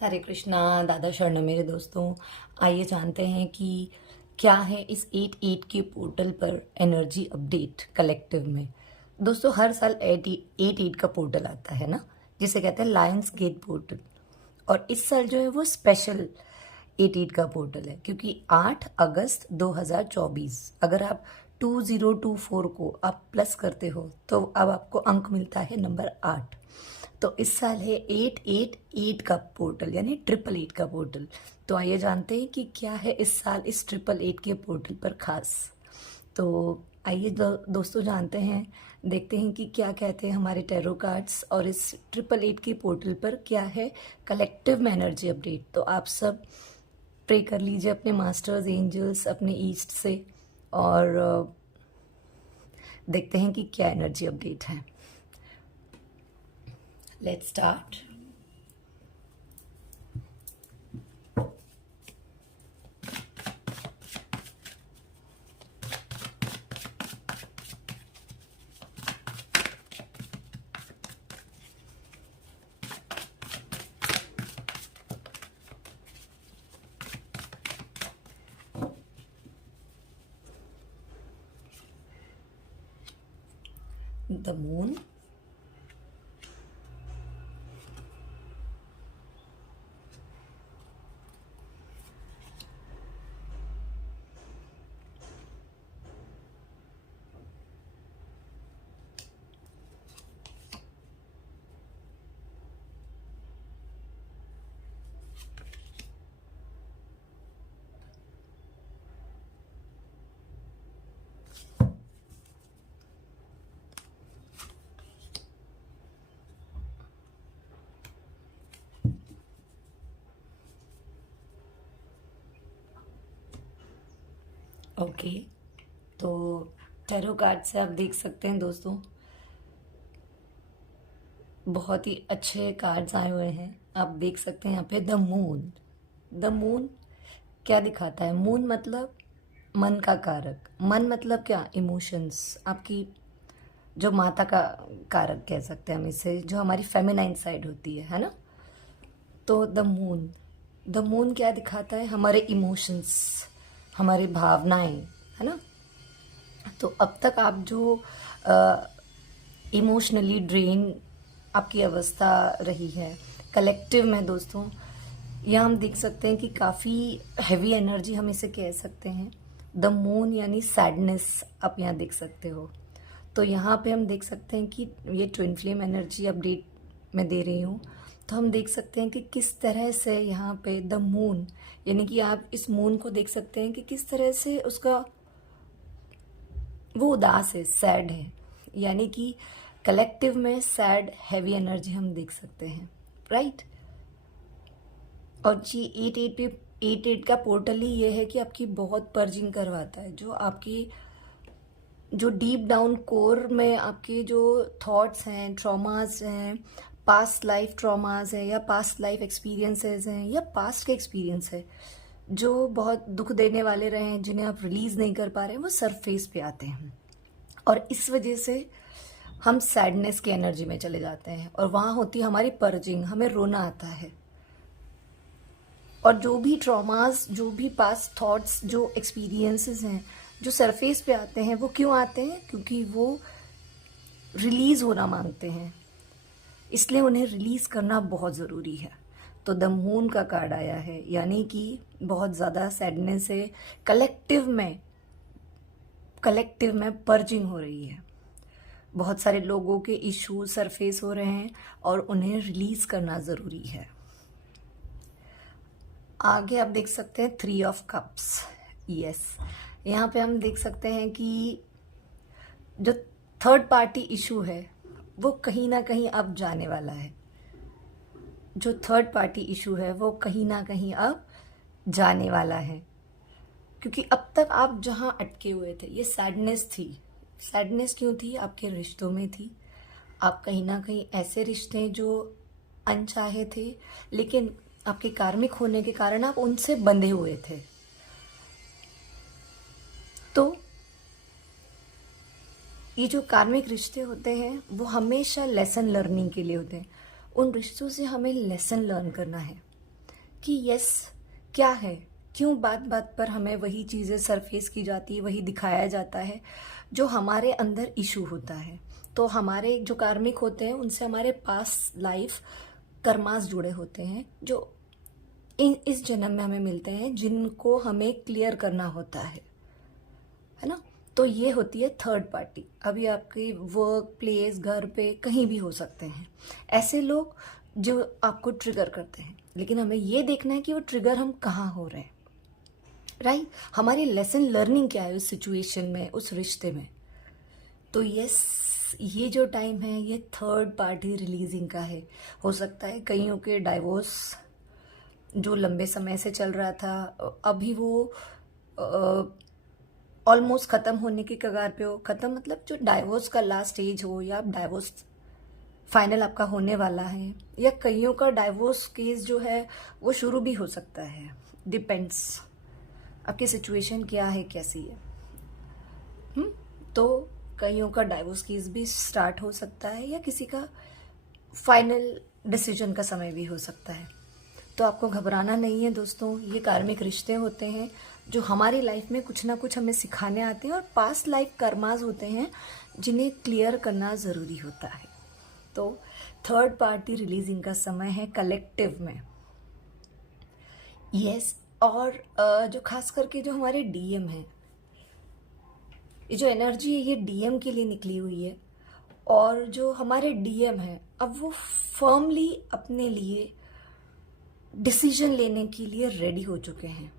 हरे कृष्णा। दादा शरण मेरे दोस्तों, आइए जानते हैं कि क्या है इस 8-8 के पोर्टल पर एनर्जी अपडेट कलेक्टिव में। दोस्तों, हर साल 8-8 का पोर्टल आता है ना, जिसे कहते हैं लायंस गेट पोर्टल। और इस साल जो है वो स्पेशल 8-8 का पोर्टल है, क्योंकि 8 अगस्त 2024 अगर आप 2024 को आप प्लस करते हो तो अब आपको अंक मिलता है नंबर 8। तो इस साल है 888 का पोर्टल, यानी 888 का पोर्टल। तो आइए जानते हैं कि क्या है इस साल इस 888 के पोर्टल पर खास। तो आइए दोस्तों जानते हैं, देखते हैं कि क्या कहते हैं हमारे टैरो कार्ड्स और इस 888 के पोर्टल पर क्या है कलेक्टिव में एनर्जी अपडेट। तो आप सब प्रे कर लीजिए अपने मास्टर्स एंजल्स अपने ईस्ट से, और देखते हैं कि क्या एनर्जी अपडेट है। Let's start. The moon, okay. तो टैरो कार्ड से आप देख सकते हैं दोस्तों, बहुत ही अच्छे कार्ड्स आए हुए हैं। आप देख सकते हैं यहाँ पे द मून। द मून क्या दिखाता है? मून मतलब मन का कारक। मन मतलब क्या? इमोशंस, आपकी जो माता का कारक कह सकते हैं हम इसे, जो हमारी फेमिनाइन साइड होती है ना। तो द मून क्या दिखाता है? हमारे इमोशंस, हमारी भावनाएं, है ना। तो अब तक आप जो इमोशनली ड्रेन आपकी अवस्था रही है कलेक्टिव में दोस्तों, यहाँ हम देख सकते हैं कि काफ़ी हैवी एनर्जी हम इसे कह सकते हैं। द मून यानी सैडनेस आप यहाँ देख सकते हो। तो यहाँ पे हम देख सकते हैं कि ये ट्विन फ्लेम एनर्जी अपडेट मैं दे रही हूँ। तो हम देख सकते हैं कि किस तरह से यहाँ पे द मून, यानी कि आप इस मून को देख सकते हैं कि किस तरह से उसका वो उदास है, सैड है। यानी कि कलेक्टिव में सैड हैवी एनर्जी हम देख सकते हैं, राइट। और जी 8-8 पे 8-8 का पोर्टल ही ये है कि आपकी बहुत पर्जिंग करवाता है, जो आपकी जो डीप डाउन कोर में आपके जो थॉट्स हैं, ट्रॉमास हैं, पास्ट लाइफ ट्रॉमास हैं, या पास्ट लाइफ एक्सपीरियंसेस हैं, या पास्ट के एक्सपीरियंस है जो बहुत दुख देने वाले रहे हैं, जिन्हें आप रिलीज नहीं कर पा रहे हैं, वो सरफेस पे आते हैं। और इस वजह से हम सैडनेस की एनर्जी में चले जाते हैं, और वहाँ होती है हमारी पर्जिंग, हमें रोना आता है। और जो भी ट्रॉमास, जो भी पास्ट थॉट्स, जो एक्सपीरियंसेस हैं जो सरफेस पे आते हैं, वो क्यों आते हैं? क्योंकि वो रिलीज होना मांगते हैं, इसलिए उन्हें रिलीज करना बहुत ज़रूरी है। तो द मून का कार्ड आया है, यानी कि बहुत ज़्यादा सैडनेस है, कलेक्टिव में पर्जिंग हो रही है। बहुत सारे लोगों के इशू सरफेस हो रहे हैं और उन्हें रिलीज करना ज़रूरी है। आगे आप देख सकते हैं 3 ऑफ कप्स। यस, यहाँ पे हम देख सकते हैं कि जो थर्ड पार्टी इशू है वो कहीं ना कहीं अब जाने वाला है। जो थर्ड पार्टी इशू है वो कहीं ना कहीं अब जाने वाला है, क्योंकि अब तक आप जहाँ अटके हुए थे, ये सैडनेस थी। सैडनेस क्यों थी? आपके रिश्तों में थी। आप कहीं ना कहीं ऐसे रिश्ते जो अनचाहे थे, लेकिन आपके कार्मिक होने के कारण आप उनसे बंधे हुए थे। तो ये जो कार्मिक रिश्ते होते हैं वो हमेशा लेसन लर्निंग के लिए होते हैं। उन रिश्तों से हमें लेसन लर्न करना है। कि यस क्या है, क्यों बात बात पर हमें वही चीज़ें सरफेस की जाती है, वही दिखाया जाता है जो हमारे अंदर इशू होता है। तो हमारे जो कार्मिक होते हैं उनसे हमारे पास लाइफ कर्मास जुड़े होते हैं जो इस जन्म में हमें मिलते हैं, जिनको हमें क्लियर करना होता है ना। तो ये होती है थर्ड पार्टी। अभी आपके वर्क प्लेस, घर पे कहीं भी हो सकते हैं ऐसे लोग जो आपको ट्रिगर करते हैं, लेकिन हमें ये देखना है कि वो ट्रिगर हम कहाँ हो रहे हैं, राइट। हमारी लेसन लर्निंग क्या है उस सिचुएशन में, उस रिश्ते में। तो यस, ये जो टाइम है ये थर्ड पार्टी रिलीजिंग का है। हो सकता है कईयों के डाइवोर्स जो लंबे समय से चल रहा था, अभी वो ऑलमोस्ट ख़त्म होने के कगार पे हो। ख़त्म मतलब जो डाइवोर्स का लास्ट स्टेज हो, या आप डाइवोर्स फाइनल आपका होने वाला है, या कईयों का डाइवोर्स केस जो है वो शुरू भी हो सकता है। डिपेंड्स आपकी सिचुएशन क्या है, कैसी है। तो कईयों का डाइवोर्स केस भी स्टार्ट हो सकता है, या किसी का फाइनल डिसीजन का समय भी हो सकता है। तो आपको घबराना नहीं है दोस्तों, ये कार्मिक रिश्ते होते हैं जो हमारी लाइफ में कुछ ना कुछ हमें सिखाने आते हैं, और पास्ट लाइफ कर्मास होते हैं जिन्हें क्लियर करना ज़रूरी होता है। तो थर्ड पार्टी रिलीजिंग का समय है कलेक्टिव में, यस। और जो खास करके जो हमारे डीएम हैं, ये जो एनर्जी है ये डीएम के लिए निकली हुई है। और जो हमारे डीएम हैं अब वो फर्मली अपने लिए डिसीजन लेने के लिए रेडी हो चुके हैं।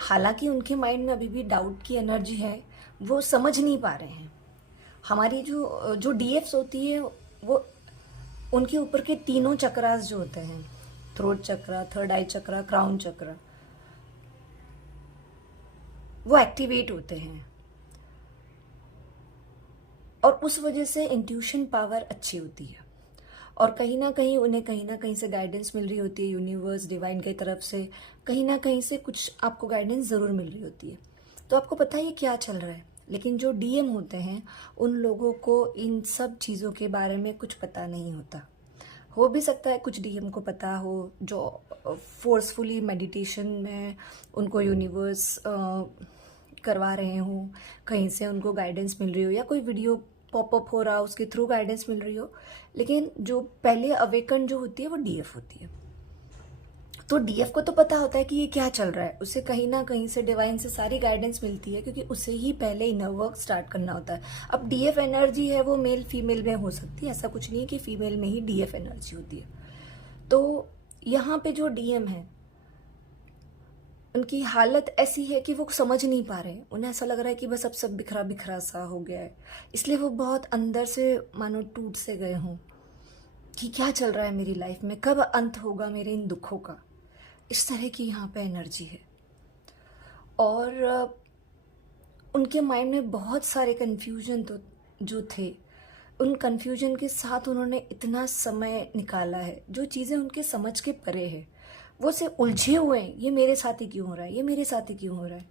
हालांकि उनके माइंड में अभी भी डाउट की एनर्जी है, वो समझ नहीं पा रहे हैं। हमारी जो जो डीएफ्स होती है वो उनके ऊपर के तीनों चक्रास जो होते हैं, थ्रोट चक्रा, थर्ड आई चक्रा, क्राउन चक्रा, वो एक्टिवेट होते हैं, और उस वजह से इंट्यूशन पावर अच्छी होती है। और कहीं ना कहीं से गाइडेंस मिल रही होती है, यूनिवर्स डिवाइन की तरफ से कहीं ना कहीं से कुछ आपको गाइडेंस ज़रूर मिल रही होती है। तो आपको पता है ये क्या चल रहा है। लेकिन जो डीएम होते हैं उन लोगों को इन सब चीज़ों के बारे में कुछ पता नहीं होता। हो भी सकता है कुछ डीएम को पता हो, जो फोर्सफुली मेडिटेशन में उनको यूनिवर्स करवा रहे हों, कहीं से उनको गाइडेंस मिल रही हो, या कोई वीडियो पॉपअप हो रहा हो उसके थ्रू गाइडेंस मिल रही हो। लेकिन जो पहले अवेकन जो होती है वो डीएफ होती है। तो डीएफ को तो पता होता है कि ये क्या चल रहा है, उसे कहीं ना कहीं से डिवाइन से सारी गाइडेंस मिलती है, क्योंकि उसे ही पहले इनर वर्क स्टार्ट करना होता है। अब डीएफ एनर्जी है वो मेल फीमेल में हो सकती है, ऐसा कुछ नहीं है कि फीमेल में ही डीएफ एनर्जी होती है। तो यहाँ पे जो डीएम है उनकी हालत ऐसी है कि वो समझ नहीं पा रहे। उन्हें ऐसा लग रहा है कि बस अब सब बिखरा बिखरा सा हो गया है, इसलिए वो बहुत अंदर से मानो टूट से गए हों कि क्या चल रहा है मेरी लाइफ में, कब अंत होगा मेरे इन दुखों का। इस तरह की यहाँ पे एनर्जी है। और उनके माइंड में बहुत सारे कन्फ्यूजन तो जो थे, उन कन्फ्यूजन के साथ उन्होंने इतना समय निकाला है, जो चीज़ें उनके समझ के परे है। वो से उलझे हुए हैं, ये मेरे साथ ही क्यों हो रहा है, ये मेरे साथ ही क्यों हो रहा है,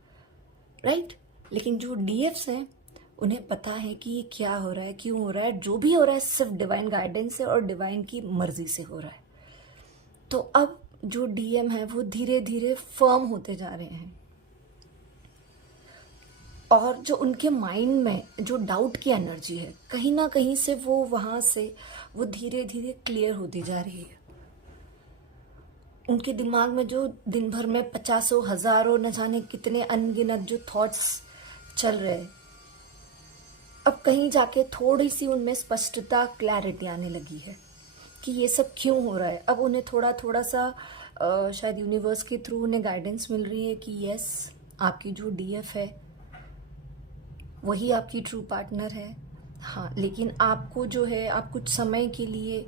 राइट। लेकिन जो डीएफ्स हैं उन्हें पता है कि ये क्या हो रहा है, क्यों हो रहा है, जो भी हो रहा है सिर्फ डिवाइन गाइडेंस से और डिवाइन की मर्जी से हो रहा है। तो अब जो डीएम है वो धीरे धीरे फर्म होते जा रहे हैं, और जो उनके माइंड में जो डाउट की एनर्जी है कहीं ना कहीं से वो वहां से वो धीरे धीरे क्लियर होती जा रही है। उनके दिमाग में जो दिन भर में 50 हजारों न जाने कितने अनगिनत जो थॉट्स चल रहे, अब कहीं जाके थोड़ी सी उनमें स्पष्टता, क्लैरिटी आने लगी है कि ये सब क्यों हो रहा है। अब उन्हें थोड़ा थोड़ा सा शायद यूनिवर्स के थ्रू उन्हें गाइडेंस मिल रही है कि यस, आपकी जो डीएफ है वही आपकी ट्रू पार्टनर है। हाँ, लेकिन आपको जो है, आप कुछ समय के लिए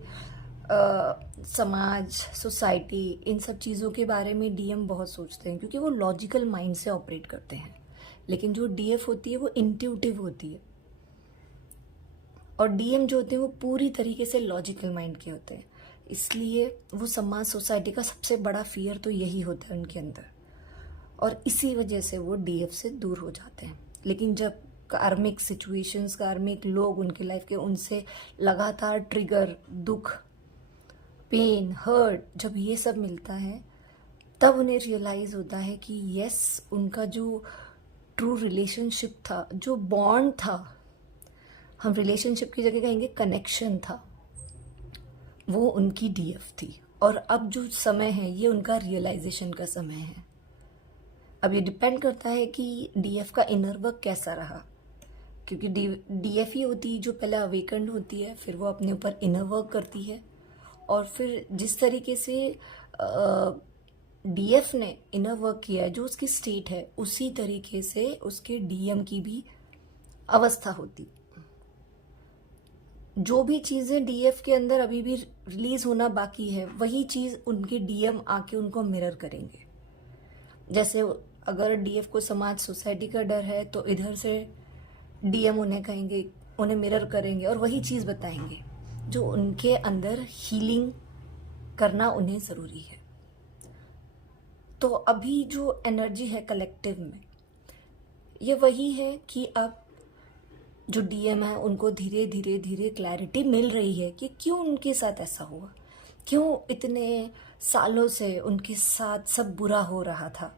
समाज, सोसाइटी, इन सब चीज़ों के बारे में डीएम बहुत सोचते हैं, क्योंकि वो लॉजिकल माइंड से ऑपरेट करते हैं। लेकिन जो डीएफ होती है वो इंट्यूटिव होती है, और डीएम जो होते हैं वो पूरी तरीके से लॉजिकल माइंड के होते हैं। इसलिए वो समाज, सोसाइटी का सबसे बड़ा फियर तो यही होता है उनके अंदर, और इसी वजह से वो डीएफ से दूर हो जाते हैं। लेकिन जब कार्मिक सिचुएशंस, कार्मिक लोग उनकी लाइफ के, उनसे लगातार ट्रिगर, दुख, पेन, हर्ट, जब ये सब मिलता है तब उन्हें रियलाइज़ होता है कि यस, उनका जो ट्रू रिलेशनशिप था, जो बॉन्ड था, हम रिलेशनशिप की जगह कहेंगे कनेक्शन था, वो उनकी डीएफ थी। और अब जो समय है ये उनका रियलाइजेशन का समय है। अब ये डिपेंड करता है कि डीएफ का इनर वर्क कैसा रहा, क्योंकि डीएफ ही होती है जो पहले अवेकन्ड होती है, फिर वो अपने ऊपर इनर वर्क करती है, और फिर जिस तरीके से डीएफ ने इनर वर्क किया है, जो उसकी स्टेट है, उसी तरीके से उसके डीएम की भी अवस्था होती। जो भी चीज़ें डीएफ के अंदर अभी भी रिलीज होना बाकी है, वही चीज़ उनके डीएम आके उनको मिरर करेंगे। जैसे अगर डीएफ को समाज सोसाइटी का डर है, तो इधर से डीएम उन्हें कहेंगे, उन्हें मिरर करेंगे और वही चीज़ बताएंगे जो उनके अंदर हीलिंग करना उन्हें ज़रूरी है। तो अभी जो एनर्जी है कलेक्टिव में, ये वही है कि अब जो डीएम है उनको धीरे धीरे धीरे क्लैरिटी मिल रही है कि क्यों उनके साथ ऐसा हुआ, क्यों इतने सालों से उनके साथ सब बुरा हो रहा था,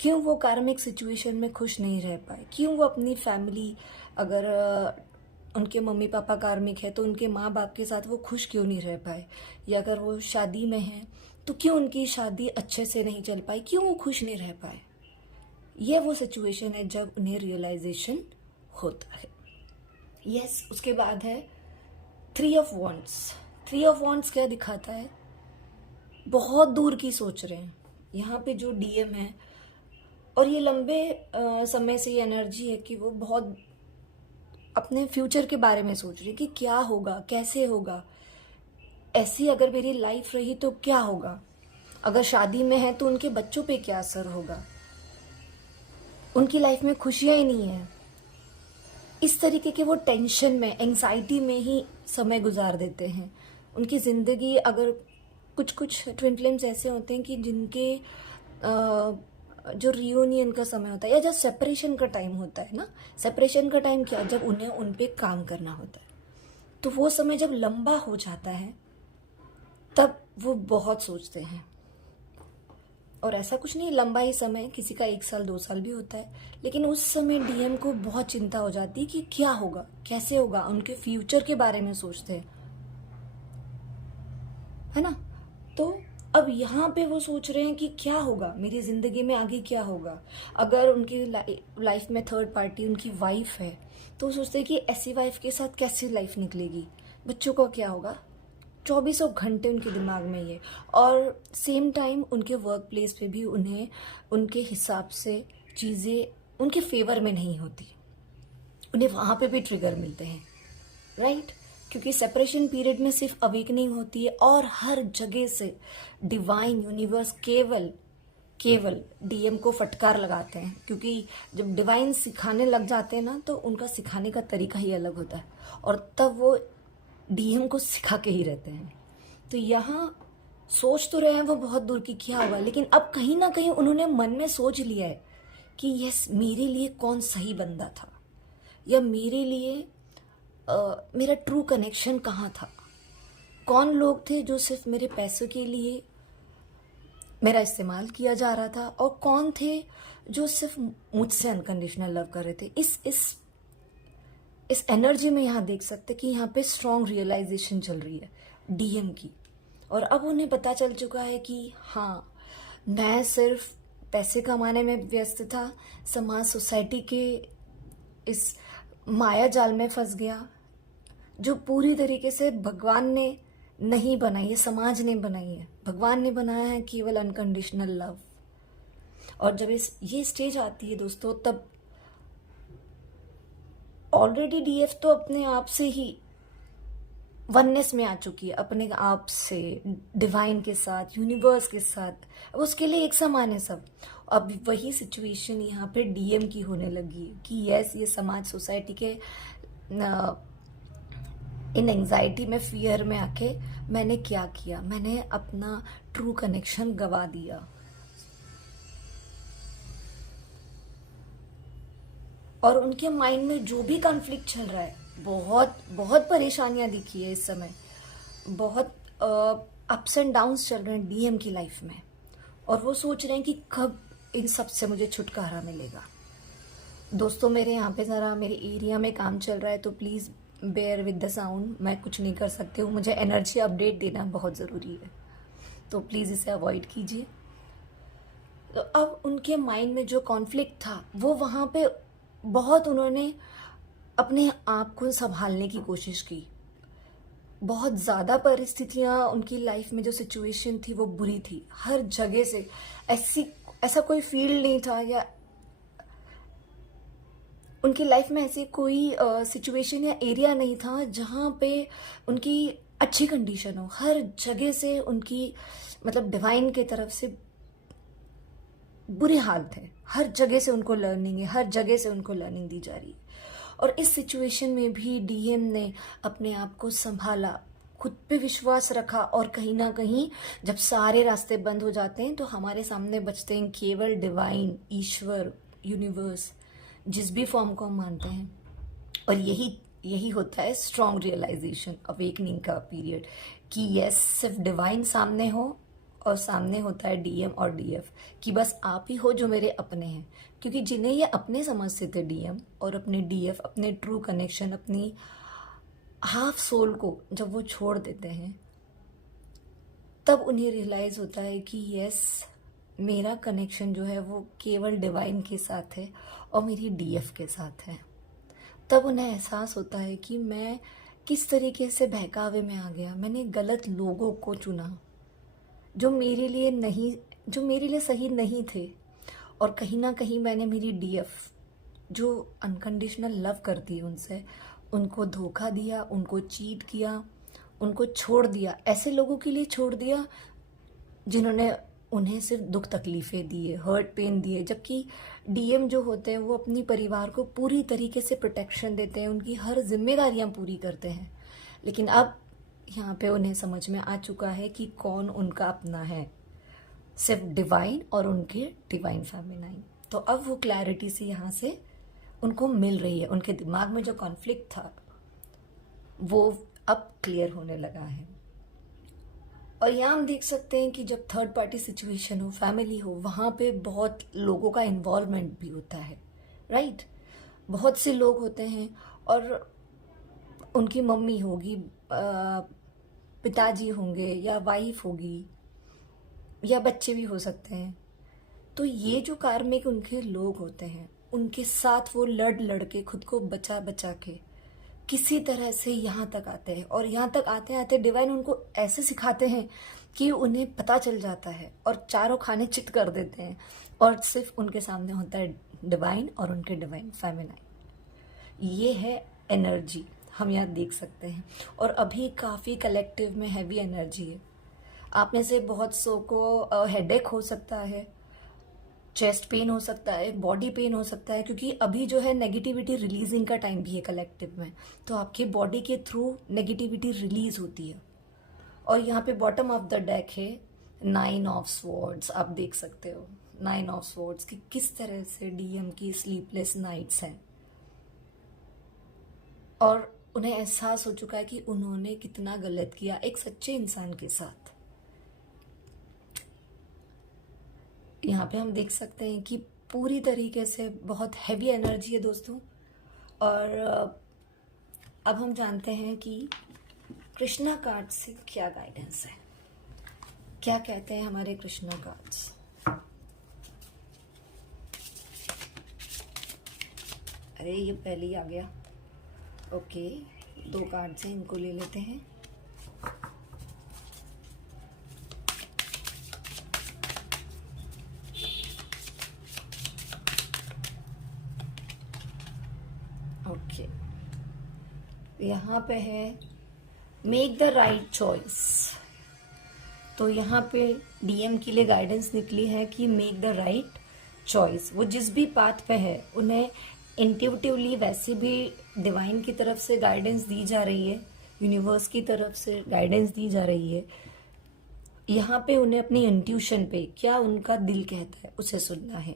क्यों वो कार्मिक सिचुएशन में खुश नहीं रह पाए, क्यों वो अपनी फैमिली, अगर उनके मम्मी पापा कार्मिक है तो उनके माँ बाप के साथ वो खुश क्यों नहीं रह पाए, या अगर वो शादी में हैं तो क्यों उनकी शादी अच्छे से नहीं चल पाई, क्यों वो खुश नहीं रह पाए। ये वो सिचुएशन है जब उन्हें रियलाइजेशन होता है। यस, उसके बाद है 3 ऑफ वॉन्ड्स। 3 ऑफ वॉन्ड्स क्या दिखाता है? बहुत दूर की सोच रहे हैं यहाँ पे जो डीएम है, और ये लंबे समय से ये एनर्जी है कि वो बहुत अपने फ्यूचर के बारे में सोच रही है कि क्या होगा, कैसे होगा, ऐसी अगर मेरी लाइफ रही तो क्या होगा, अगर शादी में है तो उनके बच्चों पे क्या असर होगा, उनकी लाइफ में खुशियाँ ही नहीं है। इस तरीके के वो टेंशन में, एंग्जाइटी में ही समय गुजार देते हैं। उनकी ज़िंदगी, अगर कुछ कुछ ट्विन फ्लेम्स ऐसे होते हैं कि जिनके जो रियूनियन का समय होता है या जब सेपरेशन का टाइम होता है ना, सेपरेशन का टाइम क्या, जब उन्हें उन पे काम करना होता है, तो वो समय जब लंबा हो जाता है तब वो बहुत सोचते हैं। और ऐसा कुछ नहीं लंबा ही समय, किसी का 1 साल 2 साल भी होता है, लेकिन उस समय डीएम को बहुत चिंता हो जाती है कि क्या होगा, कैसे होगा, उनके फ्यूचर के बारे में सोचते हैं, है ना। तो अब यहाँ पे वो सोच रहे हैं कि क्या होगा मेरी ज़िंदगी में आगे, क्या होगा। अगर उनकी लाइफ में थर्ड पार्टी उनकी वाइफ है तो वो सोचते हैं कि ऐसी वाइफ के साथ कैसी लाइफ निकलेगी, बच्चों का क्या होगा। 24 घंटे उनके दिमाग में ये, और सेम टाइम उनके वर्क प्लेस पे भी उन्हें उनके हिसाब से चीज़ें उनके फेवर में नहीं होती, उन्हें वहाँ पे भी ट्रिगर मिलते हैं, राइट। क्योंकि सेपरेशन पीरियड में सिर्फ अवेकनिंग होती है और हर जगह से डिवाइन यूनिवर्स केवल डीएम को फटकार लगाते हैं, क्योंकि जब डिवाइन सिखाने लग जाते हैं ना तो उनका सिखाने का तरीका ही अलग होता है, और तब वो डीएम को सिखा के ही रहते हैं। तो यहाँ सोच तो रहे हैं वो बहुत दूर की क्या होगा, लेकिन अब कहीं ना कहीं उन्होंने मन में सोच लिया है कि यस, मेरे लिए कौन सही बंदा था, या मेरे लिए मेरा ट्रू कनेक्शन कहाँ था, कौन लोग थे जो सिर्फ मेरे पैसों के लिए मेरा इस्तेमाल किया जा रहा था, और कौन थे जो सिर्फ मुझसे अनकंडीशनल लव कर रहे थे। इस एनर्जी में यहाँ देख सकते कि यहाँ पे स्ट्रॉन्ग रियलाइजेशन चल रही है डीएम की, और अब उन्हें पता चल चुका है कि हाँ, मैं सिर्फ पैसे कमाने में व्यस्त था, समाज सोसाइटी के इस माया जाल में फंस गया, जो पूरी तरीके से भगवान ने नहीं बनाई है, समाज ने बनाई है। भगवान ने बनाया है केवल अनकंडीशनल लव। और जब ये स्टेज आती है दोस्तों, तब ऑलरेडी डीएफ तो अपने आप से ही वननेस में आ चुकी है, अपने आप से, डिवाइन के साथ, यूनिवर्स के साथ, अब उसके लिए एक समान है सब। अब वही सिचुएशन यहाँ पे डीएम की होने लगी है कि यस, ये समाज सोसाइटी के इन एंजाइटी में, फियर में आके मैंने क्या किया, मैंने अपना ट्रू कनेक्शन गवा दिया। और उनके माइंड में जो भी कॉन्फ्लिक्ट चल रहा है, बहुत बहुत परेशानियां दिखी है इस समय, बहुत अप्स एंड डाउन्स चल रहे हैं डीएम की लाइफ में, और वो सोच रहे हैं कि कब इन सब से मुझे छुटकारा मिलेगा। दोस्तों मेरे यहाँ पे ज़रा मेरे एरिया में काम चल रहा है, तो please bear with the sound. मैं कुछ नहीं कर सकती हूँ, मुझे एनर्जी अपडेट देना बहुत ज़रूरी है, तो प्लीज़ इसे अवॉइड कीजिए। तो अब उनके माइंड में जो कॉन्फ्लिक्ट था वो वहाँ पे बहुत उन्होंने अपने आप को संभालने की कोशिश की। बहुत ज़्यादा परिस्थितियाँ उनकी लाइफ में जो सिचुएशन थी वो बुरी थी, हर जगह से ऐसा कोई फील्ड नहीं था या उनकी लाइफ में ऐसी कोई सिचुएशन या एरिया नहीं था जहाँ पे उनकी अच्छी कंडीशन हो। हर जगह से उनकी मतलब डिवाइन की तरफ से बुरे हाल थे, हर जगह से उनको लर्निंग है, हर जगह से उनको लर्निंग दी जा रही है। और इस सिचुएशन में भी डीएम ने अपने आप को संभाला, खुद पे विश्वास रखा, और कहीं ना कहीं जब सारे रास्ते बंद हो जाते हैं तो हमारे सामने बचते हैं केवल डिवाइन, ईश्वर, यूनिवर्स, जिस भी फॉर्म को हम मानते हैं। और यही होता है स्ट्रॉन्ग रियलाइजेशन, अवेकनिंग का पीरियड, कि यस सिर्फ डिवाइन सामने हो और सामने होता है डीएम और डीएफ, कि बस आप ही हो जो मेरे अपने हैं। क्योंकि जिन्हें ये अपने समझते थे डीएम और अपने डीएफ, अपने ट्रू कनेक्शन, अपनी हाफ सोल को जब वो छोड़ देते हैं तब उन्हें रियलाइज होता है कि यस मेरा कनेक्शन जो है वो केवल डिवाइन के साथ है और मेरी डीएफ के साथ है। तब उन्हें एहसास होता है कि मैं किस तरीके से बहकावे में आ गया, मैंने गलत लोगों को चुना जो मेरे लिए सही नहीं थे। और कहीं ना कहीं मैंने मेरी डीएफ जो अनकंडीशनल लव करती है उनसे, उनको धोखा दिया, उनको चीट किया, उनको छोड़ दिया, ऐसे लोगों के लिए छोड़ दिया जिन्होंने उन्हें सिर्फ दुख तकलीफें दिए, हर्ट पेन दिए। जबकि डीएम जो होते हैं वो अपनी परिवार को पूरी तरीके से प्रोटेक्शन देते हैं, उनकी हर जिम्मेदारियां पूरी करते हैं। लेकिन अब यहाँ पे उन्हें समझ में आ चुका है कि कौन उनका अपना है, सिर्फ डिवाइन और उनके डिवाइन फेमिनाइन। तो अब वो क्लैरिटी से यहाँ से उनको मिल रही है, उनके दिमाग में जो कॉन्फ्लिक्ट था वो अब क्लियर होने लगा है। और यहाँ हम देख सकते हैं कि जब थर्ड पार्टी सिचुएशन हो, फैमिली हो, वहाँ पे बहुत लोगों का इन्वॉल्वमेंट भी होता है, राइट। बहुत से लोग होते हैं और उनकी मम्मी होगी, पिताजी होंगे, या वाइफ होगी, या बच्चे भी हो सकते हैं। तो ये जो कार्मिक उनके लोग होते हैं उनके साथ वो लड़ के खुद को बचा के किसी तरह से यहाँ तक आते हैं। और यहाँ तक आते आते डिवाइन उनको ऐसे सिखाते हैं कि उन्हें पता चल जाता है और चारों खाने चित कर देते हैं, और सिर्फ उनके सामने होता है डिवाइन और उनके डिवाइन फेमिनाइन। ये है एनर्जी, हम यहाँ देख सकते हैं। और अभी काफ़ी कलेक्टिव में हैवी एनर्जी है। आप में से बहुत सौ को हेडेक हो सकता है, चेस्ट पेन हो सकता है, बॉडी पेन हो सकता है, क्योंकि अभी जो है नेगेटिविटी रिलीजिंग का टाइम भी है कलेक्टिव में। तो आपकी बॉडी के थ्रू नेगेटिविटी रिलीज होती है। और यहाँ पे बॉटम ऑफ द डेक है 9 ऑफ स्वॉर्ड्स। आप देख सकते हो 9 ऑफ स्वॉर्ड्स कि किस तरह से डीएम की स्लीपलेस नाइट्स हैं और उन्हें एहसास हो चुका है कि उन्होंने कितना गलत किया एक सच्चे इंसान के साथ। यहाँ पे हम देख सकते हैं कि पूरी तरीके से बहुत हैवी एनर्जी है दोस्तों। और अब हम जानते हैं कि कृष्णा कार्ड से क्या गाइडेंस है, क्या कहते हैं हमारे कृष्णा कार्ड्स। अरे ये पहले ही आ गया। ओके, 2 कार्ड से इनको ले लेते हैं। ओके, यहाँ पे है मेक द राइट चॉइस। तो यहाँ पे डीएम के लिए गाइडेंस निकली है कि मेक द राइट चॉइस। वो जिस भी पाथ पे है उन्हें इंट्यूटिवली वैसे भी डिवाइन की तरफ से गाइडेंस दी जा रही है, यूनिवर्स की तरफ से गाइडेंस दी जा रही है। यहाँ पे उन्हें अपनी इंट्यूशन पे क्या उनका दिल कहता है उसे सुनना है।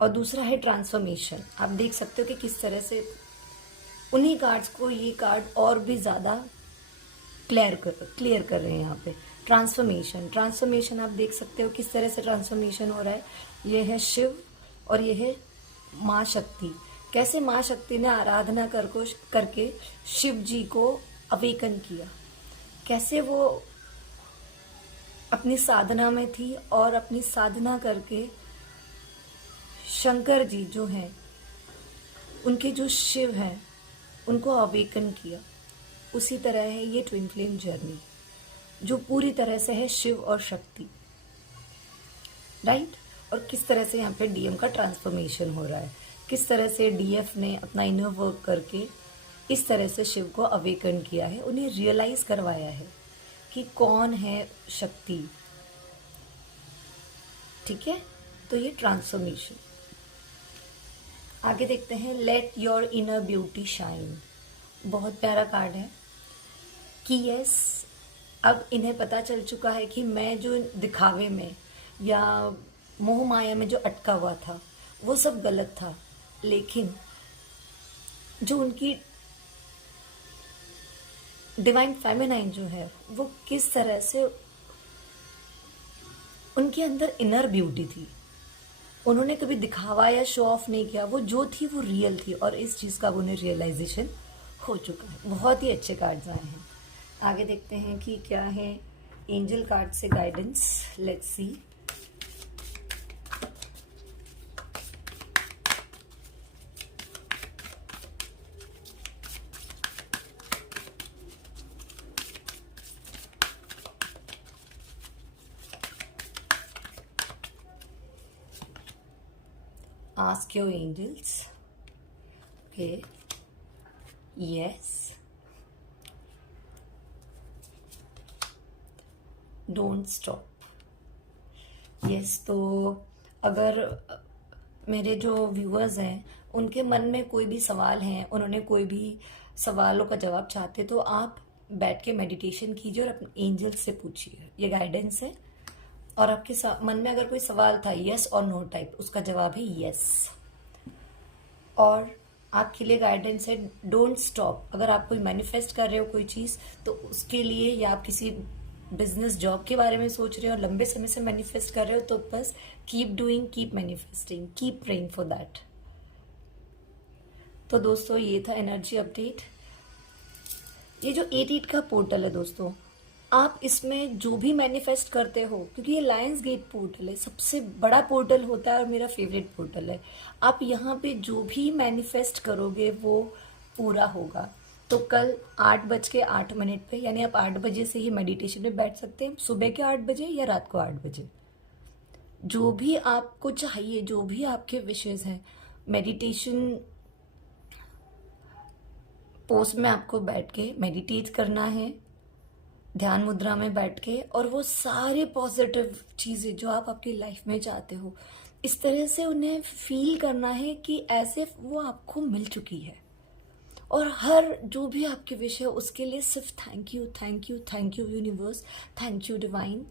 और दूसरा है ट्रांसफॉर्मेशन। आप देख सकते हो कि किस तरह से उन्हीं कार्ड्स को ये कार्ड और भी ज़्यादा क्लियर कर रहे हैं यहाँ पे ट्रांसफॉर्मेशन, ट्रांसफॉर्मेशन आप देख सकते हो किस तरह से ट्रांसफॉर्मेशन हो रहा है। ये है शिव और ये है माँ शक्ति। कैसे माँ शक्ति ने आराधना करके शिव जी को अवेकन किया, कैसे वो अपनी साधना में थी और अपनी साधना करके शंकर जी जो हैं, उनके जो शिव हैं, उनको अवेकन किया। उसी तरह है ये ट्विन फ्लेम जर्नी, जो पूरी तरह से है शिव और शक्ति, राइट। और किस तरह से यहाँ पे डीएम का ट्रांसफॉर्मेशन हो रहा है, किस तरह से डीएफ ने अपना इनर वर्क करके इस तरह से शिव को अवेकन किया है, उन्हें रियलाइज करवाया है कि कौन है शक्ति। ठीक है, तो ये ट्रांसफॉर्मेशन। आगे देखते हैं, let your inner beauty shine. बहुत प्यारा कार्ड है कि यस, अब इन्हें पता चल चुका है कि मैं जो दिखावे में या मोह माया में जो अटका हुआ था वो सब गलत था, लेकिन जो उनकी डिवाइन फेमिनाइन जो है वो किस तरह से उनके अंदर इनर ब्यूटी थी, उन्होंने कभी दिखावा या शो ऑफ नहीं किया, वो जो थी वो रियल थी, और इस चीज़ का उन्हें रियलाइजेशन हो चुका है। बहुत ही अच्छे कार्ड्स आए हैं। आगे देखते हैं कि क्या है एंजल कार्ड से guidance. Let's see. Ask your angels. Okay. Yes. Don't stop. Yes. तो अगर मेरे जो व्यूअर्स हैं उनके मन में कोई भी सवाल हैं, उन्होंने कोई भी सवालों का जवाब चाहते, तो आप बैठ के मेडिटेशन कीजिए और अपने एंजल्स से पूछिए। ये गाइडेंस है। और आपके मन में अगर कोई सवाल था यस और नो टाइप, उसका जवाब है यस। और आपके लिए गाइडेंस है डोंट स्टॉप। अगर आप कोई मैनिफेस्ट कर रहे हो कोई चीज़, तो उसके लिए, या आप किसी बिजनेस जॉब के बारे में सोच रहे हो और लंबे समय से मैनिफेस्ट कर रहे हो, तो बस keep doing, keep manifesting, keep praying for that. तो दोस्तों ये था एनर्जी अपडेट। ये जो 8-8 का पोर्टल है दोस्तों, आप इसमें जो भी मैनिफेस्ट करते हो, क्योंकि ये लायंस गेट पोर्टल है, सबसे बड़ा पोर्टल होता है और मेरा फेवरेट पोर्टल है। आप यहाँ पे जो भी मैनिफेस्ट करोगे वो पूरा होगा। तो कल 8:08 पे, यानी आप 8 बजे से ही मेडिटेशन में बैठ सकते हैं, सुबह के 8 बजे या रात को 8 बजे। जो भी आपको चाहिए, जो भी आपके विशेष हैं, मेडिटेशन पोस्ट में आपको बैठ के मेडिटेट करना है, ध्यान मुद्रा में बैठ के, और वो सारे पॉजिटिव चीज़ें जो आप आपकी लाइफ में चाहते हो, इस तरह से उन्हें फील करना है कि ऐसे वो आपको मिल चुकी है। और हर जो भी आपके विश है उसके लिए सिर्फ thank you, thank you, thank you universe, thank you divine,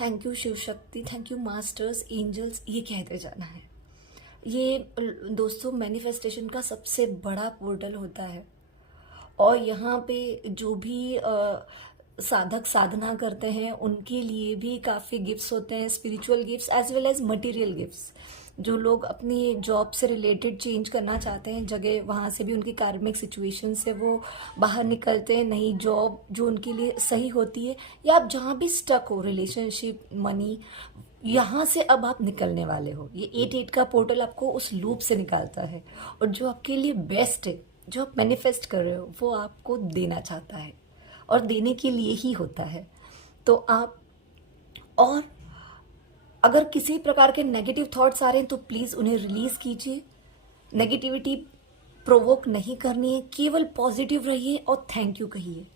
thank you Shiv Shakti, thank you masters, angels, ये कहते जाना है। ये दोस्तों मैनिफेस्टेशन का सबसे बड़ा पोर्टल होता है। और यहाँ पे जो भी साधक साधना करते हैं उनके लिए भी काफ़ी गिफ्ट्स होते हैं, spiritual gifts as well as material gifts. जो लोग अपनी जॉब से रिलेटेड चेंज करना चाहते हैं जगह, वहाँ से भी उनकी कार्मिक सिचुएशन से वो बाहर निकलते हैं, नई जॉब जो उनके लिए सही होती है, या आप जहाँ भी स्टक हो, रिलेशनशिप, मनी, यहाँ से अब आप निकलने वाले हो। ये 8-8 का पोर्टल आपको उस लूप से निकालता है, और जो आपके लिए बेस्ट है, जो आप मैनिफेस्ट कर रहे हो, वो आपको देना चाहता है और देने के लिए ही होता है। तो आप, और अगर किसी प्रकार के नेगेटिव थॉट्स आ रहे हैं तो प्लीज़ उन्हें रिलीज़ कीजिए। नेगेटिविटी प्रोवोक नहीं करनी है, केवल पॉजिटिव रहिए और थैंक यू कहिए।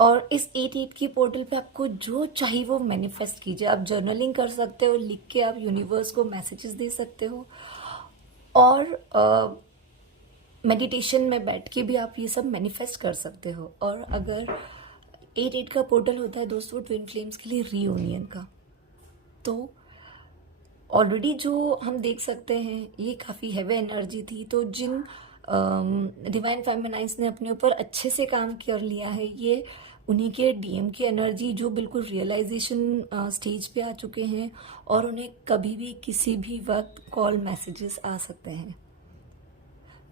और इस 8-8 की पोर्टल पे आपको जो चाहिए वो मैनिफेस्ट कीजिए। आप जर्नलिंग कर सकते हो, लिख के आप यूनिवर्स को मैसेजेस दे सकते हो, और मेडिटेशन में बैठ के भी आप ये सब मैनिफेस्ट कर सकते हो। और अगर 8-8 का पोर्टल होता है दोस्तों ट्विन फ्लेम्स के लिए रीयूनियन का, तो ऑलरेडी जो हम देख सकते हैं ये काफ़ी हैवी एनर्जी थी। तो जिन डिवाइन फेमिनाइंस ने अपने ऊपर अच्छे से काम कर लिया है, ये उन्हीं के डीएम की एनर्जी जो बिल्कुल रियलाइजेशन स्टेज पे आ चुके हैं और उन्हें कभी भी किसी भी वक्त कॉल मैसेजेस आ सकते हैं।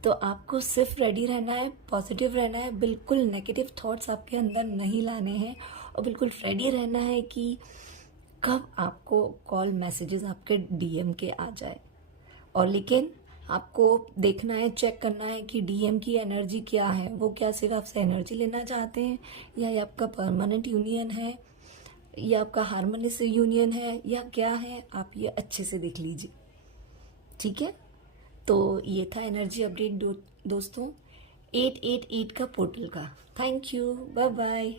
तो आपको सिर्फ रेडी रहना है, पॉजिटिव रहना है, बिल्कुल नेगेटिव थॉट्स आपके अंदर नहीं लाने हैं और बिल्कुल रेडी रहना है कि कब आपको कॉल मैसेजेस आपके डीएम के आ जाए। और लेकिन आपको देखना है, चेक करना है कि डीएम की एनर्जी क्या है, वो क्या सिर्फ आपसे एनर्जी लेना चाहते हैं या ये आपका परमानेंट यूनियन है या आपका हार्मोनियस यूनियन है या क्या है, आप ये अच्छे से देख लीजिए। ठीक है, तो ये था एनर्जी अपडेट दोस्तों 888 का पोर्टल का। Thank you, bye bye.